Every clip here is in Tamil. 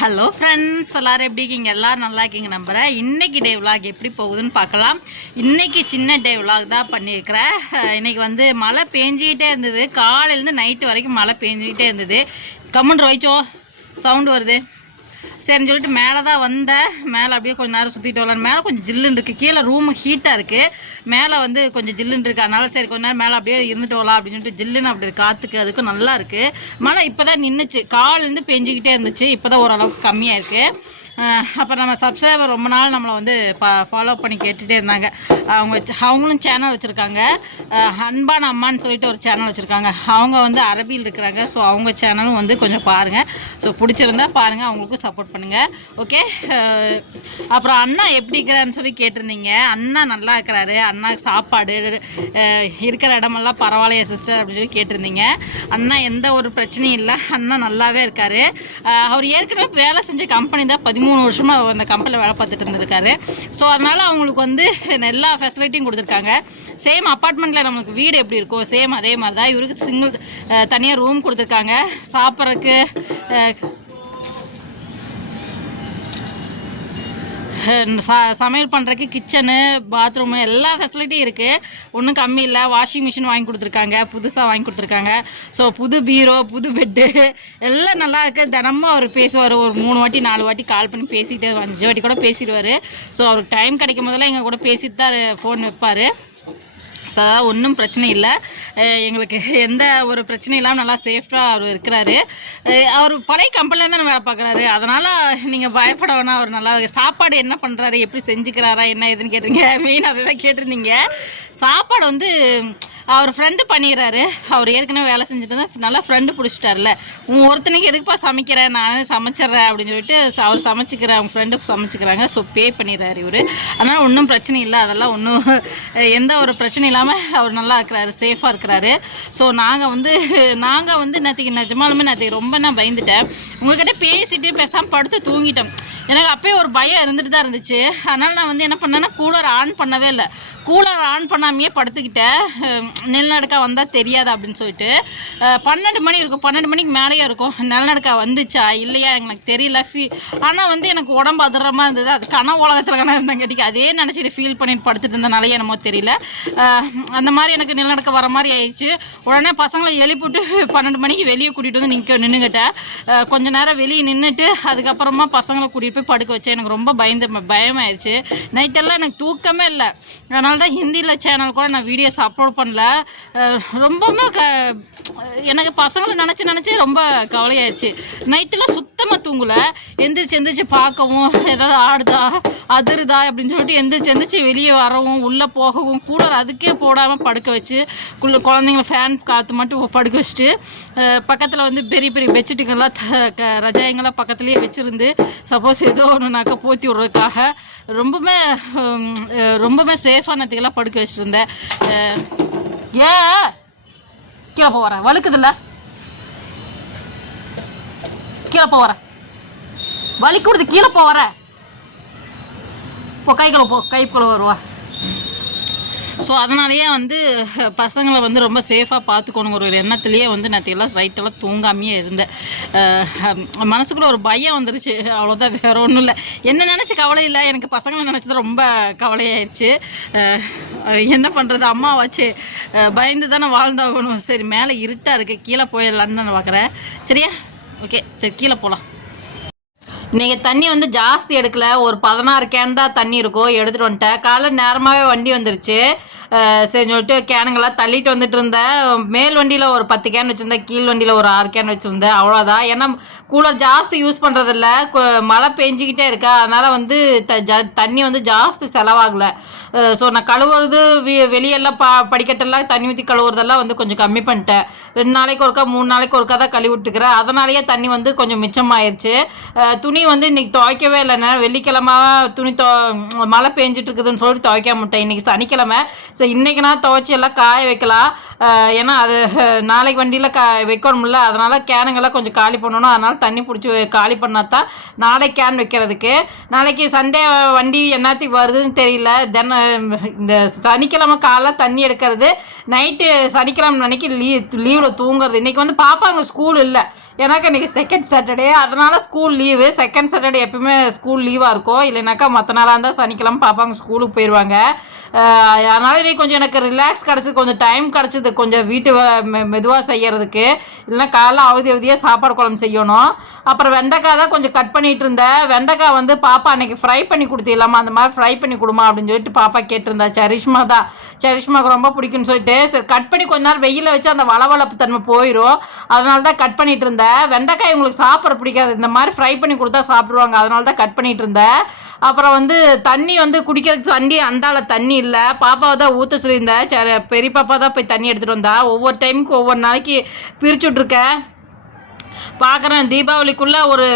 ஹலோ ஃப்ரெண்ட்ஸ் எல்லாரும் எப்படி இருக்கீங்க? எல்லாரும் நல்லா இருக்கீங்க நம்புகிறேன் இன்னைக்கு டே விலாக் எப்படி போகுதுன்னு பார்க்கலாம். இன்னைக்கு சின்ன டே விலாக் தான் பண்ணியிருக்கிறேன். இன்றைக்கி இன்னைக்கு வந்து மழை பேஞ்சிக்கிட்டே இருந்தது. காலையிலேருந்து நைட்டு வரைக்கும் மழை பேஞ்சிக்கிட்டே இருந்தது. கம்முன் ரோய்ச்சோ சவுண்டு வருது. சரின்னு சொல்லிட்டு மேலே தான் வந்தேன் மேலே அப்படியே கொஞ்சம் நேரம் சுற்றிட்டு வரலாம் மேலே கொஞ்சம் ஜில்லுன்னு இருக்குது கீழே ரூமு ஹீட்டாக இருக்குது மேலே வந்து கொஞ்சம் ஜில்லுன்னு இருக்குது அதனால சரி கொஞ்ச நேரம் மேலே அப்படியே இருந்துட்டு வரலாம் அப்படின்னு சொல்லிட்டு ஜில்லுன்னு அப்படி காற்றுக்கு அதுக்கும் நல்லா இருக்குது மழை இப்போ தான் நின்றுச்சு காலேருந்து பெஞ்சிக்கிட்டே இருந்துச்சு. இப்போ தான் ஓரளவுக்கு கம்மியாக இருக்குது அப்புறம் நம்ம சப்ஸ்கிரைபர் ரொம்ப நாள் நம்மளை வந்து பா ஃபாலோ பண்ணி கேட்டுகிட்டே இருந்தாங்க. அவங்க அவங்களும் சேனல் வச்சுருக்காங்க. அன்பான அம்மான்னு சொல்லிட்டு ஒரு சேனல் வச்சுருக்காங்க. அவங்க வந்து அரபியில் இருக்கிறாங்க. ஸோ அவங்க சேனலும் வந்து கொஞ்சம் பாருங்கள் ஸோ பிடிச்சிருந்தா பாருங்கள் அவங்களுக்கும் சப்போர்ட் பண்ணுங்கள் ஓகே அப்புறம் அண்ணா எப்படி இருக்கிறான்னு சொல்லி கேட்டிருந்தீங்க. அண்ணா நல்லா இருக்கிறாரு. அண்ணா சாப்பாடு இருக்கிற இடமெல்லாம் பரவாயில்லையா சிஸ்டர் அப்படின்னு சொல்லி கேட்டிருந்தீங்க. அண்ணா எந்த ஒரு பிரச்சனையும் இல்லை. அண்ணா நல்லாவே இருக்காரு. அவர் ஏற்கனவே வேலை செஞ்ச கம்பெனி தான் பதிமூணு மூணு வருஷமாக அந்த கம்பெனியில் வேலை பார்த்துட்டு இருந்திருக்காரு. ஸோ அதனால் அவங்களுக்கு வந்து எல்லா ஃபெசிலிட்டியும் கொடுத்துருக்காங்க. சேம் அப்பார்ட்மெண்ட்டில் நம்மளுக்கு வீடு எப்படி இருக்கோ சேம் அதே மாதிரி தான் இவருக்கு சிங்கிள் தனியாக ரூம் கொடுத்துருக்காங்க. சாப்பிட்றதுக்கு ச சமையல் பண்ணுறதுக்கு கிச்சனு பாத்ரூமு எல்லா ஃபெசிலிட்டியும் இருக்குது ஒன்றும் கம்மி இல்லை. வாஷிங் மிஷின் வாங்கி கொடுத்துருக்காங்க. புதுசாக வாங்கி கொடுத்துருக்காங்க. ஸோ புது பீரோ புது பெட்டு எல்லாம் நல்லா இருக்குது தினமும் அவர் பேசுவார். ஒரு மூணு வாட்டி நாலு வாட்டி கால் பண்ணி பேசிட்டு அஞ்சு வாட்டி கூட பேசிடுவார். ஸோ அவருக்கு டைம் கிடைக்கும் போதெல்லாம் எங்கள் கூட பேசிட்டு தான் ஃபோன் வைப்பார். ஸோ அதான் ஒன்றும் பிரச்சனை இல்லை. எங்களுக்கு எந்த ஒரு பிரச்சனையும் இல்லாமல் நல்லா சேஃப்டாக அவர் இருக்கிறாரு. அவர் பழைய கம்பெனியில் தான் வேலை பார்க்குறாரு. அதனால் நீங்கள் பயப்பட வேணாம். அவர் நல்லா சாப்பாடு என்ன பண்ணுறாரு எப்படி செஞ்சுக்கிறாரா என்ன ஏதுன்னு கேட்டிருங்க. மெயின் அதை தான் கேட்டிருந்தீங்க. சாப்பாடு வந்து அவர் ஃப்ரெண்டு பண்ணிடுறாரு அவர் ஏற்கனவே வேலை செஞ்சுட்டு தான் நல்லா ஃப்ரெண்டு பிடிச்சிட்டார்ல உன் ஒருத்தனுக்கு எதுக்குப்பா சமைக்கிறேன் நானே சமைச்சிட்றேன் அப்படின்னு சொல்லிட்டு அவர் சமைச்சிக்கிறேன் அவங்க ஃப்ரெண்டு சமைச்சிக்கிறாங்க. ஸோ பே பண்ணிடுறாரு இவர். அதனால் ஒன்றும் பிரச்சனை இல்லை. அதெல்லாம் ஒன்றும் எந்த ஒரு பிரச்சனையும் இல்லாமல் அவர் நல்லா இருக்கிறாரு சேஃபாக இருக்கிறாரு. ஸோ நாங்கள் வந்து நாங்கள் வந்து நேற்றுக்கு நிஜமாலுமே நேற்றுக்கு ரொம்ப நான் பயந்துட்டேன். உங்ககிட்ட பேசிட்டு பேசாமல் படுத்து தூங்கிட்டோம். எனக்கு அப்பயே ஒரு பயம் இருந்துட்டு தான் இருந்துச்சு. அதனால் நான் வந்து என்ன பண்ணேன்னா கூலர் ஆன் பண்ணவே இல்லை. Cooler on பண்ணாமையே படுத்துக்கிட்டேன். நிலநடுக்கா வந்தால் தெரியாது அப்படின்னு சொல்லிட்டு பன்னெண்டு மணி இருக்கும். பன்னெண்டு மணிக்கு மேலேயே இருக்கும். நிலநடுக்கா வந்துச்சா? இல்லையா? எனக்கு தெரியல. ஃபீ ஆனால் வந்து எனக்கு உடம்பு அதிரமாக இருந்தது. அது கனவு உலகத்தில் கனவு இருந்தங்காட்டிக்கு அதே நினச்சிட்டு ஃபீல் பண்ணிட்டு படுத்துட்டு இருந்தனாலே என்னமோ தெரியல. அந்த மாதிரி எனக்கு நிலநடுக்க வர மாதிரி ஆயிடுச்சு. உடனே பசங்களை எழுப்பிவிட்டு பன்னெண்டு மணிக்கு வெளியே கூட்டிகிட்டு வந்து நிற்க நின்றுக்கிட்டேன் கொஞ்ச நேரம் வெளியே நின்றுட்டு அதுக்கப்புறமா பசங்களை கூட்டிகிட்டு போய் படுக்க வச்சேன். எனக்கு ரொம்ப பயந்து பயமாயிருச்சு. நைட்டெல்லாம் எனக்கு தூக்கமே இல்லை. அதனால தான் ஹிந்தியில் சேனல் கூட நான் வீடியோஸ் அப்லோட் பண்ணல. ரொம்பவுமே க எனக்கு பசங்களை நினச்சி நினச்சி ரொம்ப கவலையாயிடுச்சு. நைட்டெல்லாம் சுத்தமாக தூங்கலை. எந்திரிச்சு எந்திரிச்சு பார்க்கவும் ஏதாவது ஆடுதா அதிருதா அப்படின்னு சொல்லிட்டு எந்திரிச்சு எந்திரிச்சு வெளியே வரவும் உள்ளே போகவும் கூலர் அதுக்கே போடாமல் படுக்க வச்சு குள்ள குழந்தைங்கள ஃபேன் காற்று மட்டும் படுக்க வச்சுட்டு பக்கத்தில் வந்து பெரிய பெரிய பெட்ஷீட்டுங்கள்லாம் த- க ரஜாயங்கள்லாம் பக்கத்துலேயே வச்சுருந்து சப்போஸ் ஏதோ ஒன்றுனாக்கா போத்தி விட்றதுக்காக ரொம்பவுமே ஹம், அஹ், ரொம்பவுமே படுக்க வச்சுருந்தேன் ஏன் கீழே போகிறேன் வழுக்குதுல்ல கீழே வலிக்கு வலிக்குடுது கீழே போகிறேன் போ கை போ கை வருவா. ஸோ அதனாலேயே வந்து பசங்களை வந்து ரொம்ப சேஃபாக பார்த்துக்கணுங்கிற ஒரு எண்ணத்துலேயே வந்து நேற்றையெல்லாம் ரைட்டெல்லாம் தூங்காமையே இருந்தேன். மனசுக்குள்ளே மனசுக்குள்ள ஒரு பயம் வந்துருச்சு. அவ்வளோதான் வேற ஒன்றும் இல்லை. என்ன நினச்சி கவலை இல்லை. எனக்கு பசங்களை நினச்சது ரொம்ப கவலையாயிடுச்சு என்ன பண்ணுறது அம்மா வச்சு பயந்து தானே வாழ்ந்தாகணும். சரி மேலே இருட்டாக இருக்குது கீழே போயிடலான்னு நான் பார்க்குறேன் சரியா? ஓகே சரி கீழே போகலாம் இன்னைக்கு தண்ணி வந்து ஜாஸ்தி எடுக்கல ஒரு பதினாறு கேன் தான் தண்ணி இருக்கும் எடுத்துகிட்டு வந்துட்டேன். காலை நேரமாகவே வண்டி வந்துருச்சு. சரி சொல்லிட்டு கேனுங்கெல்லாம் தள்ளிட்டு வந்துட்டு இருந்தேன். மேல் வண்டியில் ஒரு பத்து கேன் வச்சுருந்தேன் கீழ் வண்டியில் ஒரு ஆறு கேன் வச்சுருந்தேன் அவ்வளோதான் ஏன்னா கூலர் ஜாஸ்தி யூஸ் பண்ணுறதில்ல மழை பெஞ்சிக்கிட்டே இருக்கா. அதனால் வந்து த ஜ தண்ணி வந்து ஜாஸ்தி செலவாகலை. ஸோ நான் கழுவுறது வெ வெளியெல்லாம் பா படிக்கட்டெல்லாம் தண்ணி ஊற்றி கழுவுறதெல்லாம் வந்து கொஞ்சம் கம்மி பண்ணிட்டேன். ரெண்டு நாளைக்கு ஒருக்கா மூணு நாளைக்கு ஒருக்கா தான் கழுவி விட்டுக்கிறேன் அதனாலேயே தண்ணி வந்து கொஞ்சம் மிச்சமாயிருச்சு. துணி துணி வந்து இன்னைக்கு துவைக்கவே இல்லைண்ணே. வெள்ளிக்கிழமை துணி துவ மழை பெஞ்சிட்டு இருக்குதுன்னு சொல்லிட்டு துவைக்க முட்டேன். இன்னைக்கு சனிக்கிழமை. சரி இன்றைக்கி நான் துவைச்சி எல்லாம் காய வைக்கலாம். ஏன்னா அது நாளைக்கு வண்டியில் கா வைக்கணும்ல. அதனால் கேனுங்கெல்லாம் கொஞ்சம் காலி பண்ணணும். அதனால் தண்ணி பிடிச்சி காலி பண்ணால் தான் நாளைக்கு கேன் வைக்கிறதுக்கு. நாளைக்கு சண்டே வண்டி என்னத்துக்கு வருதுன்னு தெரியல. தென இந்த சனிக்கிழமை காலைல தண்ணி எடுக்கிறது. நைட்டு சனிக்கிழமை அன்னைக்கு லீ லீவில் தூங்குறது. இன்றைக்கி வந்து பாப்பாங்க ஸ்கூல் இல்லை. எனக்கு இன்றைக்கி செகண்ட் சாட்டர்டே அதனால் ஸ்கூல் லீவு செகண்ட் சாட்டர்டே எப்பவுமே ஸ்கூல் லீவாக இருக்கும். இல்லைனாக்கா மற்ற நாளாக இருந்தால் சனிக்கிழமை பாப்பாங்க ஸ்கூலுக்கு போயிடுவாங்க அதனால் இன்னைக்கு கொஞ்சம் எனக்கு ரிலாக்ஸ் கிடச்சிது கொஞ்சம் டைம் கிடச்சிது கொஞ்சம் வீட்டு மெதுவாக செய்கிறதுக்கு இல்லைனா காலைல அவதி அவதியாக சாப்பாடு குழம்பு செய்யணும். அப்புறம் வெண்டைக்காய் தான் கொஞ்சம் கட் பண்ணிட்டு இருந்தேன். வெண்டைக்காய் வந்து பாப்பா அன்றைக்கி ஃப்ரை பண்ணி கொடுத்திடலாமா அந்த மாதிரி ஃப்ரை பண்ணி கொடுமா அப்படின்னு சொல்லிட்டு பாப்பா கேட்டிருந்தா. சரிஷ்மா தான். சரிஷ்மாவுக்கு ரொம்ப பிடிக்கும்னு சொல்லிட்டு சரி கட் பண்ணி கொஞ்ச நேரம் வெயிலில் வச்சு அந்த வளவளப்பு தன்மை போயிடும் அதனால தான் கட் பண்ணிட்டு இருந்தேன். வெண்டைக்காய் உங்களுக்கு சாப்பிட பிடிக்காது. இந்த மாதிரி ஃப்ரை பண்ணி கொடுத்தா சாப்பிடுவாங்க. அதனால தான் கட் பண்ணிகிட்டு இருந்தேன். அப்புறம் வந்து தண்ணி வந்து குடிக்கிறதுக்கு தண்ணி அண்டால தண்ணி இல்லை. பாப்பாவை தான் ஊற்ற சொல்லியிருந்தேன். சரி பெரிய பாப்பா தான் போய் தண்ணி எடுத்துகிட்டு வந்தா. ஒவ்வொரு டைமுக்கு ஒவ்வொரு நாளைக்கு பிரிச்சு விட்ருக்கேன் பார்க்குறேன் தீபாவளிக்குள்ளே ஒரு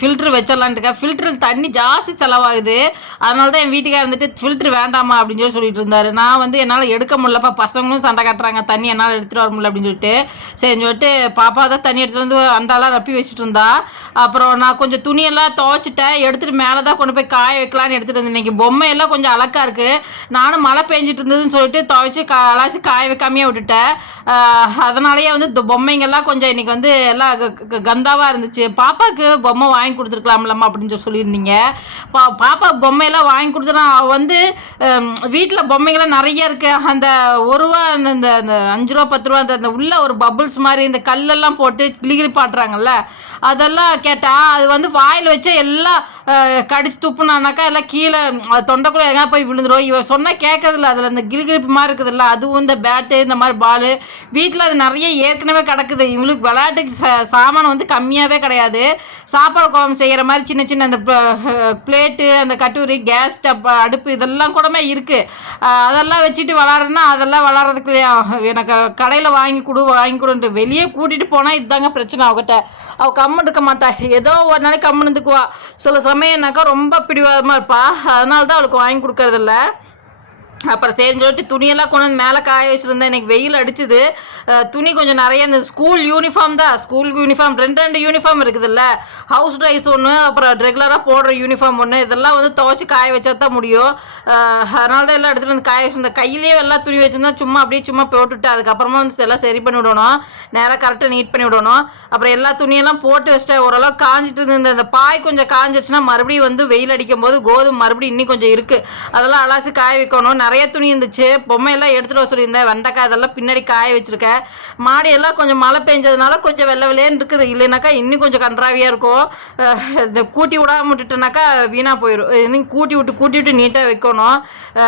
ஃபில்ட்ரு வச்சிடலான்ட்டுக்கா. ஃபில்ட்ரு தண்ணி ஜாஸ்தி செலவாகுது. அதனால தான் என் வீட்டுக்கார் வந்துட்டு ஃபில்ட்ரு வேண்டாமா அப்படின்னு சொல்லி சொல்லிட்டு இருந்தார். நான் வந்து என்னால் எடுக்க முடியலப்பா. பசங்களும் சண்டை கட்டுறாங்க. தண்ணி என்னால் எடுத்துகிட்டு வர முடியல அப்படின்னு சொல்லிட்டு. சரின்னு சொல்லிட்டு பாப்பா தான் தண்ணி எடுத்துகிட்டு வந்து அந்தாலாம் ரப்பி வச்சுட்டு இருந்தா. அப்புறம் நான் கொஞ்சம் துணியெல்லாம் துவைச்சிட்டேன். எடுத்துகிட்டு மேலே தான் கொண்டு போய் காய வைக்கலான்னு எடுத்துகிட்டு இருந்தேன் இன்றைக்கி பொம்மையெல்லாம் கொஞ்சம் அழகாக இருக்குது நானும் மழை பெஞ்சிட்டு இருந்ததுன்னு சொல்லிட்டு துவைச்சி கா அலாசி காய வைக்காமையே விட்டுட்டேன். அதனாலேயே வந்து பொம்மைங்கெல்லாம் கொஞ்சம் இன்றைக்கி வந்து எல்லாம் க- கந்தாவாக இருந்துச்சு. பாப்பாவுக்கு பொம்மை வாங்கி கொடுத்துருக்கலாம்லம்மா அப்படின்னு சொல்லி சொல்லியிருந்தீங்க. பா பாப்பா பொம்மையெல்லாம் வாங்கி கொடுத்துனா அவள் வந்து வீட்டில் பொம்மைங்கள்லாம் நிறைய இருக்குது அந்த ஒரு ரூபா அந்த இந்த அந்த அஞ்சு ரூபா பத்து ரூபா அந்த அந்த உள்ள ஒரு பபுள்ஸ் மாதிரி இந்த கல்லெல்லாம் போட்டு கிளிகிளி பாட்டுறாங்கல்ல அதெல்லாம் கேட்டால் அது வந்து வாயில் வச்சு எல்லாம் கடிச்சு துப்புனானாக்கா எல்லாம் கீழே அது தொண்டைக்குள்ளே எங்கே போய் விழுந்துரும். இவ சொன்னால் கேட்கறதில்ல. அதில் அந்த கிளிகிளிப்பு மாதிரி இருக்குதுல்ல. அதுவும் இந்த பேட்டு இந்த மாதிரி பால் வீட்டில் அது நிறைய ஏற்கனவே கிடக்குது. இவங்களுக்கு விளையாட்டுக்கு ச சாமான் வந்து கம்மியாகவே கிடையாது. சாப்பாடு குழம்பு செய்கிற மாதிரி சின்ன சின்ன அந்த பிளேட்டு அந்த கட்டுரி கேஸ் ஸ்டப் அடுப்பு இதெல்லாம் கூடமே இருக்குது அதெல்லாம் வச்சுட்டு விளாடுறேன்னா அதெல்லாம் விளாட்றதுக்கு எனக்கு கடையில் வாங்கி கொடு வாங்கி கொடுன்ட்டு வெளியே கூட்டிகிட்டு போனால் இதுதாங்க பிரச்சனை அவகிட்ட. அவள் கம்முன்னு இருக்க மாட்டா. ஏதோ ஒரு நாளைக்கு கம்முன்னு இருந்துக்குவா. சில சமயம்னாக்கா ரொம்ப பிடிவாதமாக இருப்பா. அதனால தான் அவளுக்கு வாங்கி கொடுக்கறதில்ல. அப்புறம் சரின்னு சொல்லிட்டு துணியெல்லாம் கொண்டு வந்து மேலே காய வச்சுருந்தேன். எனக்கு வெயில் அடிச்சுது. துணி கொஞ்சம் நிறைய இந்த ஸ்கூல் யூனிஃபார்ம் தான். ஸ்கூல் யூனிஃபார்ம் ரெண்டு ரெண்டு யூனிஃபார்ம் இருக்குதுல்ல. ஹவுஸ் ட்ரைஸ் ஒன்று அப்புறம் ரெகுலராக போடுற யூனிஃபார்ம் ஒன்று இதெல்லாம் வந்து துவைச்சி காய வச்சா தான் முடியும் அதனால தான் எல்லாம் எடுத்துகிட்டு வந்து காய வச்சுருந்தேன். கையிலேயே எல்லாம் துணி வச்சுருந்தா சும்மா அப்படியே சும்மா போட்டுவிட்டு அதுக்கப்புறமா வந்து எல்லாம் சரி பண்ணி விடணும். நேராக கரெக்டாக நீட் பண்ணி விடணும். அப்புறம் எல்லா துணியெல்லாம் போட்டு வச்சிட்டேன். ஓரளவு காஞ்சிட்டு இருந்த இந்த பாய் கொஞ்சம் காஞ்சிச்சுன்னா மறுபடியும் வந்து வெயில் அடிக்கும் போது கோதுமை மறுபடியும் இன்னும் கொஞ்சம் இருக்குது அதெல்லாம் அலாசி காய வைக்கணும். நிறைய நிறைய துணி இருந்துச்சு. பொம்மையெல்லாம் எடுத்துகிட்டு வர சொல்லியிருந்தேன். வெண்டைக்காய் அதெல்லாம் பின்னாடி காய வச்சுருக்கேன் மாடியெல்லாம் கொஞ்சம் மழை பெஞ்சதுனால கொஞ்சம் வெள்ளை வெள்ளையன்னு இருக்குது இல்லைனாக்கா இன்னும் கொஞ்சம் கன்றாவியாக இருக்கும். இந்த கூட்டி விடாம விட்டுட்டேனாக்கா வீணாக போயிடும் இன்னும் கூட்டி விட்டு கூட்டி விட்டு நீட்டாக வைக்கணும்.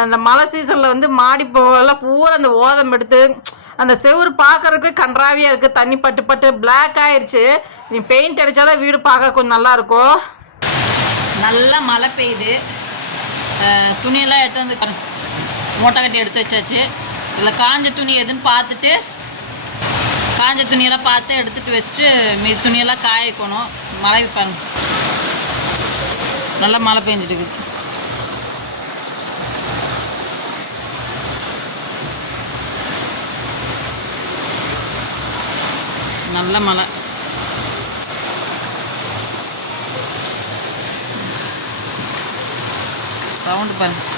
இந்த மழை சீசனில் வந்து மாடி பூ எல்லாம் பூரா அந்த ஓதம் எடுத்து அந்த செவுரு பார்க்கறதுக்கு கன்றாவியாக இருக்குது தண்ணி பட்டு பட்டு பிளாக் ஆயிடுச்சு நீ பெயிண்ட் அடித்தாதான் வீடு பார்க்க கொஞ்சம் நல்லாயிருக்கும் நல்லா மழை பெய்யுது. துணியெல்லாம் எடுத்து வந்து மூட்டை கட்டி எடுத்து வச்சாச்சு. இதில் காஞ்ச துணி எதுன்னு பார்த்துட்டு காஞ்ச துணியெல்லாம் பார்த்து எடுத்துட்டு வச்சுட்டு மீதி துணியெல்லாம் காய வைக்கணும் மழை பாருங்க நல்லா மழை பெஞ்சிட்டு இருக்குது நல்ல மழை. சவுண்டு பாருங்க.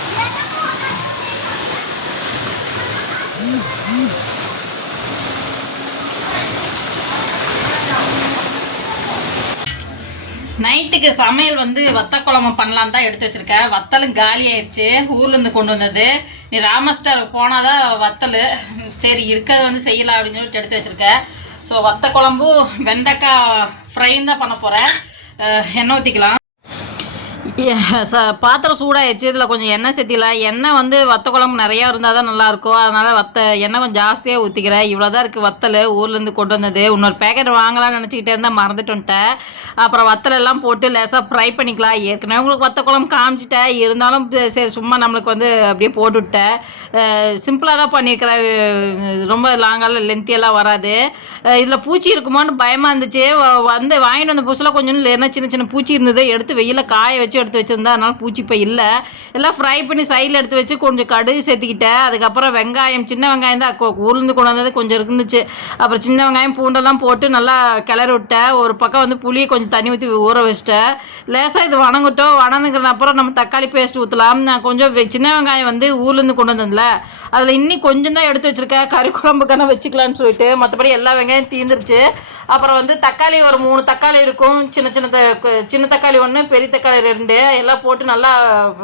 நைட்டுக்கு சமையல் வந்து வத்த குழம்பு பண்ணலான்னு தான் எடுத்து வச்சிருக்கேன் வத்தலும் காலி ஆயிடுச்சு ஊர்லேருந்து கொண்டு வந்தது. நீ ராமஸ்டார் போனாதான் வத்தல். சரி இருக்கிறது வந்து செய்யலாம் அப்படின்னு சொல்லிட்டு எடுத்து வச்சிருக்கேன் ஸோ வத்த குழம்பும் வெண்டைக்காய் ஃப்ரைன்னு தான் பண்ண போகிறேன் எண்ணெய் ஊற்றிக்கலாம் ச பாத்திரம் சூடாகிடுச்சு இதில் கொஞ்சம் எண்ணெய் சேர்த்திக்கலாம் எண்ணெய் வந்து வத்த குழம்பு நிறையா இருந்தால் தான் நல்லாயிருக்கும். அதனால் வத்த எண்ணெய் கொஞ்சம் ஜாஸ்தியாக ஊற்றிக்கிறேன் இவ்வளோ தான் இருக்குது வத்தல் ஊர்லேருந்து கொண்டு வந்தது. இன்னொரு பேக்கெட் வாங்கலாம்னு நினச்சிக்கிட்டே இருந்தால் மறந்துட்டு வந்துட்டேன். அப்புறம் வத்தலெல்லாம் போட்டு லேசாக ஃப்ரை பண்ணிக்கலாம். ஏற்கனவே உங்களுக்கு வத்த குழம்பு காமிச்சிட்டேன். இருந்தாலும் சரி சும்மா நம்மளுக்கு வந்து அப்படியே போட்டு விட்டேன். சிம்பிளாக தான் பண்ணியிருக்கிறேன். ரொம்ப லாங்கால லென்த்தியெல்லாம் வராது. இதில் பூச்சி இருக்குமோன்னு பயமாக இருந்துச்சு. வந்து வாங்கிட்டு வந்த புதுசில் கொஞ்சம் என்ன சின்ன சின்ன பூச்சி இருந்தது எடுத்து வெயிலில் காய வச்சு எடுத்து வச்சுருந்தா அதனால பூச்சி இப்போ இல்லை. எல்லாம் ஃப்ரை பண்ணி சைடில் எடுத்து வச்சு கொஞ்சம் கடுகு சேர்த்துக்கிட்டேன். அதுக்கப்புறம் வெங்காயம் சின்ன வெங்காயம் தான். கொ- உளுந்து கொண்டு வந்தது கொஞ்சம் இருந்துச்சு. அப்புறம் சின்ன வெங்காயம் பூண்டெல்லாம் போட்டு நல்லா கிளறி விட்டேன். ஒரு பக்கம் வந்து புளியை கொஞ்சம் தண்ணி ஊற்றி ஊற வச்சிட்டேன். லேசாக இது வணங்கட்டும். வணங்குறது அப்புறம் நம்ம தக்காளி பேஸ்ட் ஊற்றலாம் நான் கொஞ்சம் சின்ன வெங்காயம் வந்து ஊர்லேருந்து கொண்டு வந்ததில்ல அதில் இன்னி கொஞ்சம் தான் எடுத்து வச்சுருக்கேன். கறி குழம்புக்கான வச்சுக்கலான்னு சொல்லிட்டு மற்றபடி எல்லா வெங்காயம் தீந்துருச்சு. அப்புறம் வந்து தக்காளி ஒரு மூணு தக்காளி இருக்கும். சின்ன சின்ன த- சின்ன தக்காளி ஒன்று பெரிய தக்காளி ரெண்டு. எல்லாம் போட்டு நல்லா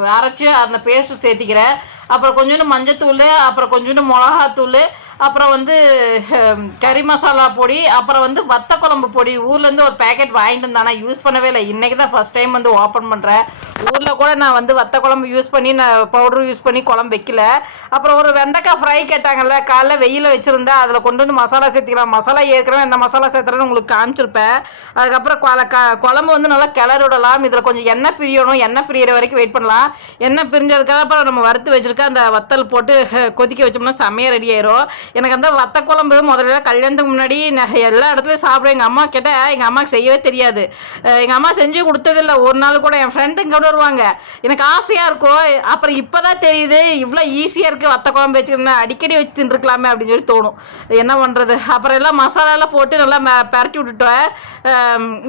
அரைச்சி அந்த பேஸ்ட்டு சேர்த்திக்கிறேன். அப்புறம் கொஞ்சோண்டு மஞ்சத்தூள் அப்புறம் கொஞ்சோண்டு மிளகாத்தூள் அப்புறம் வந்து கறி மசாலா பொடி அப்புறம் வந்து வத்த குழம்பு பொடி. ஊர்லேருந்து ஒரு பேக்கெட் வாங்கிட்டு வந்தேன். ஆனால் யூஸ் பண்ணவே இல்லை. இன்றைக்கி தான் ஃபஸ்ட் டைம் வந்து ஓப்பன் பண்ணுறேன் ஊரில் கூட நான் வந்து வத்த குழம்பு யூஸ் பண்ணி நான் பவுடர் யூஸ் பண்ணி குழம்பு வைக்கல. அப்புறம் ஒரு வெண்டைக்காய் ஃப்ரை கேட்டாங்கல்ல காலைல வெயில் வச்சுருந்தேன் அதில் கொண்டு வந்து மசாலா சேர்த்துக்கலாம். மசாலா ஏற்கனவே எந்த மசாலா சேர்த்துறேன்னு உங்களுக்கு காமிச்சிருப்பேன். அதுக்கப்புறம் கொல- க- குழம்பு வந்து நல்லா கிளறி விடலாம். இதில் கொஞ்சம் எண்ணெய் பிரியணும் எண்ணெய் பிரியற வரைக்கும் வெயிட் பண்ணலாம். எண்ணெய் பிரிஞ்சதுக்காக அப்புறம் நம்ம வறுத்து வச்சிருக்க அந்த வத்தல் போட்டு கொதிக்க வச்சோம்னா செம்மையாக ரெடி ஆயிரும். எனக்கு அந்த வத்த குழம்பு முதல்ல கல்யாணத்துக்கு முன்னாடி நான் எல்லா இடத்துலையும் சாப்பிடுவேன். எங்கள் அம்மா கேட்டால் எங்கள் அம்மாவுக்கு செய்யவே தெரியாது. எங்கள் அம்மா செஞ்சு கொடுத்ததில்ல. ஒரு நாள் கூட என் ஃப்ரெண்டு இங்கே வருவாங்க. எனக்கு ஆசையாக இருக்கும் அப்புறம் இப்போ தான் தெரியுது இவ்வளோ ஈஸியாக இருக்குது வத்த குழம்பு வச்சுக்கணும் அடிக்கடி வச்சு தின்றுக்கலாமே அப்படின்னு சொல்லி தோணும். என்ன பண்ணுறது அப்புறம் எல்லாம் மசாலாலாம் போட்டு நல்லா ம- விட்டுட்டேன்.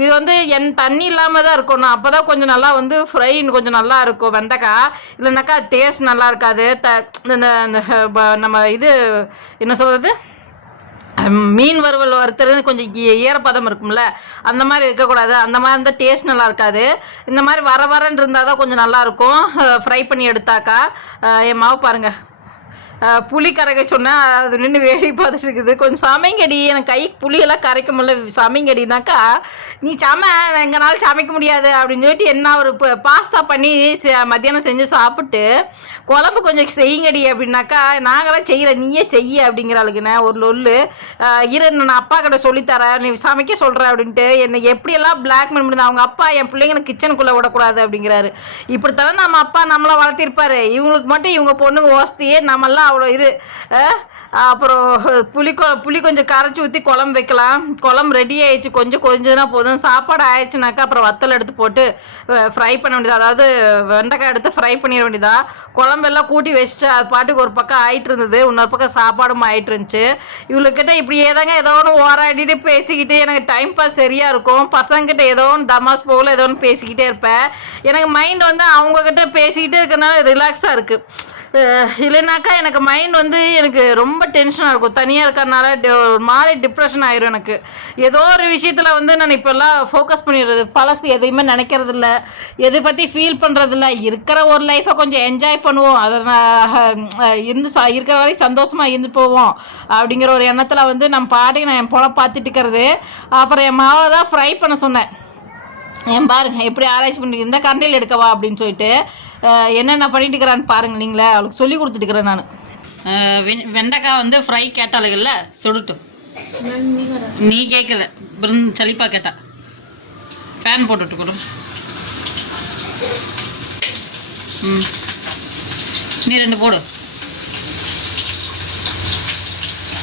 இது வந்து என் தண்ணி இல்லாமல் தான் இருக்கணும். அப்போ தான் கொஞ்சம் நல்லா வந்து ஃப்ரை கொஞ்சம் நல்லா இருக்கும். வெண்டைக்காய் இல்லைனாக்கா டேஸ்ட் நல்லா இருக்காது. த இந்த நம்ம இது என்ன சொல்கிறது மீன் வறுவல் வறுத்துறது கொஞ்சம் ஈரப்பதம் இருக்கும்ல அந்த மாதிரி இருக்கக்கூடாது. அந்த மாதிரி இருந்தால் டேஸ்ட் நல்லா இருக்காது. இந்த மாதிரி வர வரன்னு இருந்தால் தான் கொஞ்சம் நல்லாயிருக்கும் ஃப்ரை பண்ணி எடுத்தாக்கா. என் மாவு பாருங்கள் புளி கரைக்க சொன்னேன் அது நின்று வேடி பார்த்துட்டு இருக்குது. கொஞ்சம் சமைங்கடி. எனக்கு கை புளியெல்லாம் கரைக்க முடியல. சமைங்கடினாக்கா நீ சம எங்கனாலும் சமைக்க முடியாது அப்படின்னு சொல்லிட்டு என்ன ஒரு பாஸ்தா பண்ணி மத்தியானம் செஞ்சு சாப்பிட்டு குழம்பு கொஞ்சம் செய்யுங்கடி அப்படின்னாக்கா நாங்களாம் செய்யல. நீயே செய்ய அப்படிங்கிற ஆளுக்குண்ணே ஒரு லொல்லு. இரு நான் அப்பா கிட்ட சொல்லித்தரேன். நீ சமைக்க சொல்கிற அப்படின்ட்டு என்னை எப்படியெல்லாம் பிளாக்மெயில் பண்ணி அவங்க அப்பா என் பிள்ளைங்களை கிச்சனுக்குள்ளே விடக்கூடாது அப்படிங்கிறாரு. இப்படித்தானே நம்ம அப்பா நம்மளாம் வளர்த்திருப்பாரு. இவங்களுக்கு மட்டும் இவங்க பொண்ணுங்க ஓஸ்தியே நம்மெல்லாம் அவ்வளோ இது அப்புறம் புளி கொ புளி கொஞ்சம் கரைச்சி ஊற்றி குழம்பு வைக்கலாம். குழம்பு ரெடி ஆயிடுச்சு. கொஞ்சம் கொஞ்சம்னா போதும். சாப்பாடு ஆயிடுச்சுனாக்கா அப்புறம் வத்தல் எடுத்து போட்டு ஃப்ரை பண்ண வேண்டியது? அதாவது வெண்டைக்காய் எடுத்து ஃப்ரை பண்ணிட வேண்டியதா? குழம்பெல்லாம் கூட்டி வச்சுட்டு அது பாட்டுக்கு ஒரு பக்கம் ஆயிட்டு இருந்தது. இன்னொரு பக்கம் சாப்பாடும் ஆயிட்டு இருந்துச்சு. இவளுக்கிட்ட இப்படியே தாங்க ஏதோ ஒன்று ஓராடிட்டு பேசிக்கிட்டு எனக்கு டைம் பாஸ் சரியாக இருக்கும். பசங்கிட்ட ஏதோ ஒன்று தமாஸ் போகல ஏதோ ஒன்று பேசிக்கிட்டே இருப்பேன். எனக்கு மைண்ட் வந்து அவங்கக்கிட்ட பேசிக்கிட்டே இருக்கிறதுனால ரிலாக்ஸாக இருக்குது இல்லைனாக்கா எனக்கு மைண்ட் வந்து எனக்கு ரொம்ப டென்ஷனாக இருக்கும். தனியாக இருக்கிறனால டி- ஒரு மாதிரி டிப்ரெஷன் ஆயிரும் எனக்கு. ஏதோ ஒரு விஷயத்தில் வந்து நான் இப்போல்லாம் ஃபோக்கஸ் பண்ணிடுறது பழசு எதையுமே நினைக்கிறதில்ல. எதை பற்றி ஃபீல் பண்ணுறதில்ல இருக்கிற ஒரு லைஃப்பை கொஞ்சம் என்ஜாய் பண்ணுவோம். அதை நான் இருந்து ச இருக்கிற வரைக்கும் சந்தோஷமாக இருந்து போவோம். அப்படிங்கிற ஒரு எண்ணத்தில் வந்து நம்ம பாட்டுக்கு நான் என் பொழ பார்த்துட்டு இருக்கிறது. அப்புறம் என் மாவை தான் ஃப்ரை பண்ண சொன்னேன். என் பாருங்க எப்படி ஆராய்ச்சி பண்ணி இந்த கரண்டியில் எடுக்கவா அப்படின்னு சொல்லிட்டு என்னென்ன பண்ணிட்டு இருக்கிறான்னு பாருங்க நீங்களே. அவளுக்கு சொல்லி கொடுத்துட்டுக்கிறேன் நான். வெண்டைக்காய் வந்து ஃப்ரை கேட்டாளுகள்ல சுடுட்டும் நீ கேட்கல. பிருந் சளிப்பா கேட்டா. ஃபேன் போட்டுட்டு கொடு. ம். நீ ரெண்டு போடு.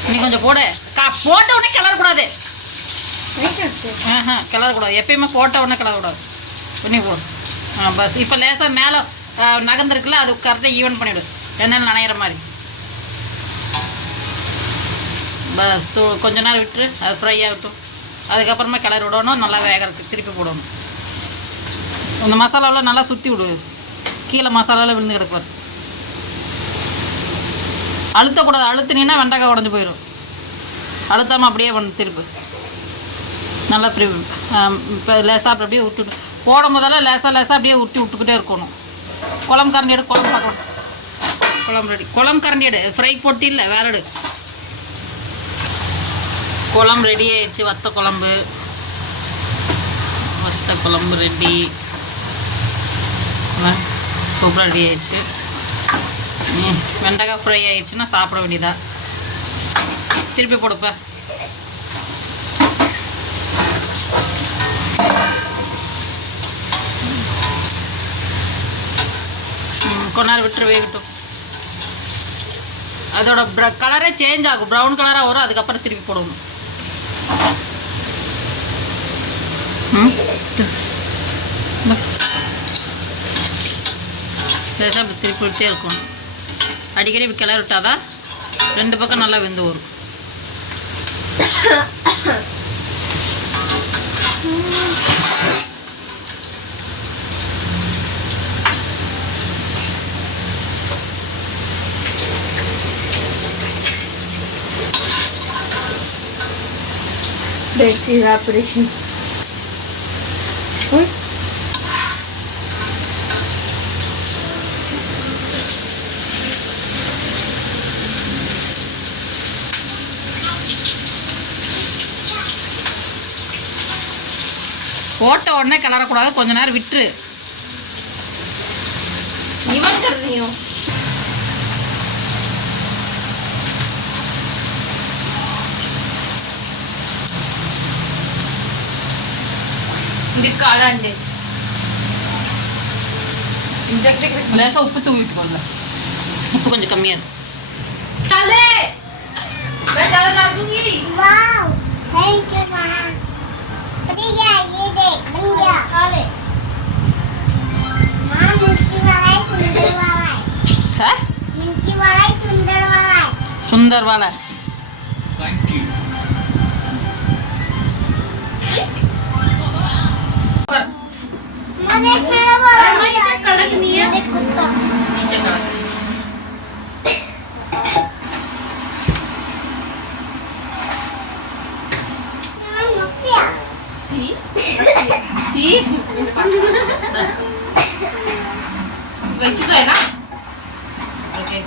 நீ கொஞ்சம் போடு. கா போட்ட உடனே கிளறக்கூடாது. ஆஹா கிளறக்கூடாது எப்பயுமே போட்ட உடனே கிளறக்கூடாது பண்ணி போடு ஆ பஸ். இப்போ லேசாக மேலே நகர்ந்துருக்குல்ல அது கரெக்டாக ஈவன் பண்ணிவிடும் எண்ணெயில் நனையிற மாதிரி. பஸ் தூ கொஞ்ச நேரம் விட்டுரு. அது ஃப்ரை ஆகட்டும். அதுக்கப்புறமா கிளறி விடணும். நல்லா வேகறதுக்கு திருப்பி போடணும். இந்த மசாலாவில் நல்லா சுற்றி விடு. கீழே மசாலாவில் விழுந்து கிடக்குவார் அழுத்தக்கூடாது. அழுத்துனீங்கன்னா வெண்டைக்காய் உடஞ்சி போயிடும் அழுத்தாமல் அப்படியே வந்து திருப்பு. நல்லா இப்படி இப்போ லேசாக அப்படியே விட்டுட்டு போடும் போதெல்லாம் லேசாக லேசாக அப்படியே உருட்டி விட்டுக்கிட்டே இருக்கணும். குழம்பு கரண்டி எடு குழம்பு பார்க்கலாம் குழம்பு ரெடி. குழம்பு கரண்டி எடு. ஃப்ரை போட்டி இல்லை வேற எடு. குழம்பு ரெடி ஆயிடுச்சு. வத்த குழம்பு. வத்த குழம்பு ரெடி. சூப்பராக ரெடி ஆயிடுச்சு. வெண்டைக்காய் ஃப்ரை ஆயிடுச்சுன்னா சாப்பிட வேண்டியதா? திருப்பி போடுப்பேன் கொஞ்ச நேரம் விட்டுரு வேகட்டும் அதோட ப்ர கலரே சேஞ்ச் ஆகும் ப்ரௌன் கலராக வரும் அதுக்கப்புறம் திருப்பி போடணும். லேசாக இப்படி திருப்பி விட்டே இருக்கணும் அடிக்கடி இப்படி கிளறி விட்டாதான் ரெண்டு பக்கம் நல்லா வெந்து வரும் Let's see evaporation. போட்ட உடனே கிளறக்கூடாது. கொஞ்ச நேரம் விட்டுரு. Sundar wala. Sundar wala. വെച്ചിട്ട് വേണം okay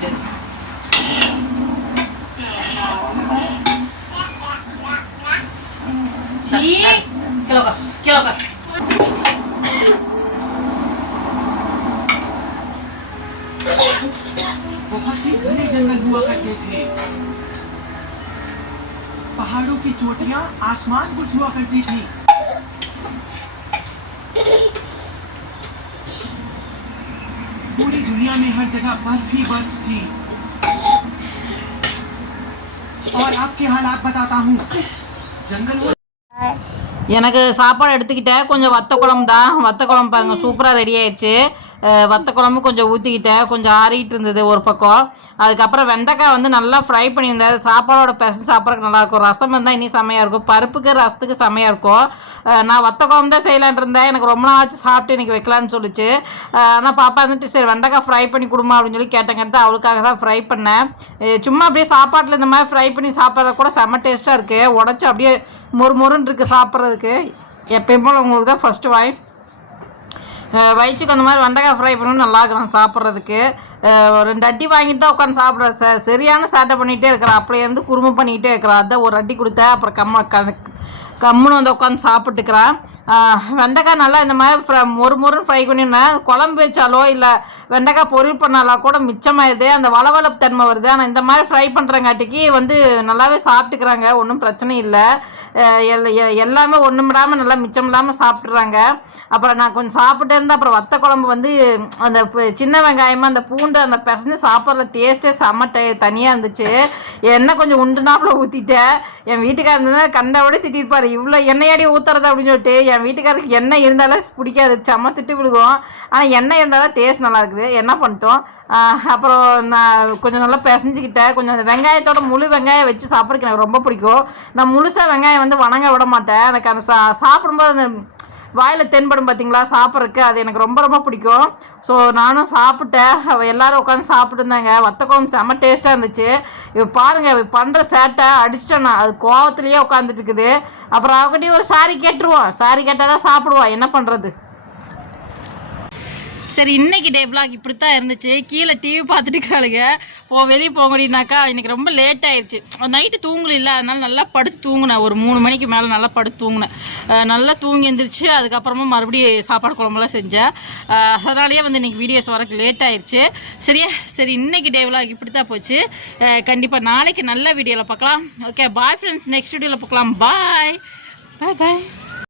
Sí. ¿Qué loco? ¿Qué loco? बहुत ही घने जंगल हुआ करते थे पहाड़ों की चोटियां आसमान को छुआ करती थी पूरी दुनिया में हर जगह बर्फ ही बर्फ थी और आपके हालात बताता हूँ जंगल वो எனக்கு சாப்பாடு எடுத்துக்கிட்டேன் கொஞ்சம் வத்த குழம்பு தான் வத்த குழம்பு பாருங்க சூப்பராக ரெடி ஆயிடுச்சு அஹ் வத்த குழம்பு கொஞ்சம் ஊற்றிக்கிட்டேன் கொஞ்சம் ஆறிக்கிட்டு இருந்தது ஒரு பக்கம். அதுக்கப்புறம் வெண்டைக்காய் வந்து நல்லா ஃப்ரை பண்ணியிருந்தேன். சாப்பாடோட பெச சாப்பிட்றதுக்கு நல்லாயிருக்கும். ரசம் இருந்தால் இனி செமையாக இருக்கும். பருப்புக்கு ரசத்துக்கு செம்மையாக இருக்கும். நான் வத்த குழம்பு தான் செய்யலான் இருந்தேன். எனக்கு ரொம்ப நாள் ஆச்சு சாப்பிட்டு இன்றைக்கி வைக்கலான்னு சொல்லிச்சு. ஆனால் பாப்பா வந்துட்டு சரி வெண்டைக்காய் ஃப்ரை பண்ணி கொடுமா அப்படின்னு சொல்லி கேட்டேங்கிறது அவளுக்காக தான் ஃப்ரை பண்ணேன். சும்மா அப்படியே சாப்பாட்டில் இந்த மாதிரி ஃப்ரை பண்ணி சாப்பிட்றது கூட செம்ம டேஸ்ட்டாக இருக்குது உடச்சி அப்படியே மொறு மொறுன்னு இருக்குது சாப்பிட்றதுக்கு. எப்பயும் போல் உங்களுக்கு தான் ஃபஸ்ட்டு வாய் வயிற்றுக்கு அந்த மாதிரி வெண்டைக்காய் ஃப்ரை பண்ணணும் நல்லா இருக்கிறான் சாப்பிட்றதுக்கு. ஒரு ரெண்டு அட்டி வாங்கிட்டு தான் உட்காந்து சாப்பிட்றேன் சார். சரியான சேட்டை பண்ணிகிட்டே இருக்கிறான் அப்படியே இருந்து குறும்பு பண்ணிக்கிட்டே இருக்கிறான் அதான் ஒரு அட்டி கொடுத்தேன் அப்புறம் கம்ம க கம்முன்னு வந்து உட்காந்து சாப்பிட்டுக்கிறான் வெண்டைக்காய் நல்லா இந்த மாதிரி ஃப்ரை மொறு மொறுன்னு ஃப்ரை பண்ணினேன் குழம்பு வச்சாலோ இல்லை வெண்டைக்காய் பொரியல் பண்ணாலோ கூட மிச்சமாயிருது அந்த வளவளப்பு தன்மை வருது. ஆனால் இந்த மாதிரி ஃப்ரை பண்ணுறங்காட்டிக்கு வந்து நல்லாவே சாப்பிட்டுக்கிறாங்க ஒன்றும் பிரச்சனை இல்லை. எல் எல்லாமே ஒன்றும் விடாமல் நல்லா மிச்சம் இல்லாமல் சாப்பிட்றாங்க அப்புறம் நான் கொஞ்சம் சாப்பிட்டு இருந்தால் அப்புறம் வத்த குழம்பு வந்து அந்த சின்ன வெங்காயமாக அந்த பூண்டு அந்த பிசைஞ்சு சாப்பிட்ற டேஸ்ட்டே செம்ம தனியாக இருந்துச்சு. எண்ணெய் கொஞ்சம் உண்டுனாப்பில் ஊற்றிட்டேன் என் வீட்டுக்காரர் இருந்தால் கண்டவோட திட்டிருப்பார் இவ்வளோ எண்ணெயாடி ஊற்றுறது அப்படின்னு சொல்லிட்டு என் வீட்டுக்காரருக்கு எண்ணெய் இருந்தாலும் பிடிக்காது. செம்ம திட்டு விழுகும். ஆனால் எண்ணெய் இருந்தால் தான் டேஸ்ட் நல்லா இருக்குது. என்ன பண்ணிட்டோம்? அப்புறம் நான் கொஞ்சம் நல்லா பிசைஞ்சிக்கிட்டேன். கொஞ்சம் அந்த வெங்காயத்தோட முழு வெங்காயம் வச்சு சாப்பிட்றதுக்கு எனக்கு ரொம்ப பிடிக்கும். நான் முழுசாக வெங்காயம் வந்து வணங்க விட மாட்டேன். எனக்கு அந்த சா சாப்பிடும்போது அந்த வாயில் தென்படும் பார்த்தீங்களா சாப்பிட்றதுக்கு அது எனக்கு ரொம்ப ரொம்ப பிடிக்கும். ஸோ நானும் சாப்பிட்டேன். அவள் எல்லோரும் உட்காந்து சாப்பிட்ருந்தாங்க இருந்தாங்க. செம்ம டேஸ்ட்டாக இருந்துச்சு. இவ பாருங்க இவ பண்ணுற சேட்டை அடிச்சிட்டேன் நான். அது கோவத்துலேயே உட்காந்துட்டு இருக்குது. அப்புறம் அவகிட்டையும் ஒரு சாரி கேட்டுருவோம். சாரி கேட்டால் தான் சாப்பிடுவோம் என்ன பண்ணுறது சரி இன்னைக்கு டே vlog இப்படி தான் இருந்துச்சு. கீழே டிவி பார்த்துட்டு இருக்கிறாளுங்க போ வெளியே போக முடியும்னாக்கா இன்னைக்கு ரொம்ப லேட் ஆயிடுச்சு நைட்டு தூங்கல அதனால நல்லா படுத்து தூங்கினேன். ஒரு மூணு மணிக்கு மேலே நல்லா படுத்து தூங்கினேன். நல்லா தூங்கி எழுந்திரிச்சு அதுக்கப்புறமா மறுபடியும் சாப்பாடு குழம்புலாம் செஞ்சேன். அதனாலேயே வந்து இன்னைக்கு வீடியோஸ் வரக்கு லேட் ஆயிடுச்சு சரியா சரி இன்னைக்கு டே vlog இப்படி தான் போச்சு கண்டிப்பாக நாளைக்கு நல்ல வீடியோவில் பார்க்கலாம். ஓகே பாய் ஃப்ரெண்ட்ஸ் நெக்ஸ்ட் வீடியோவில் பார்க்கலாம். பாய் பாய் பாய்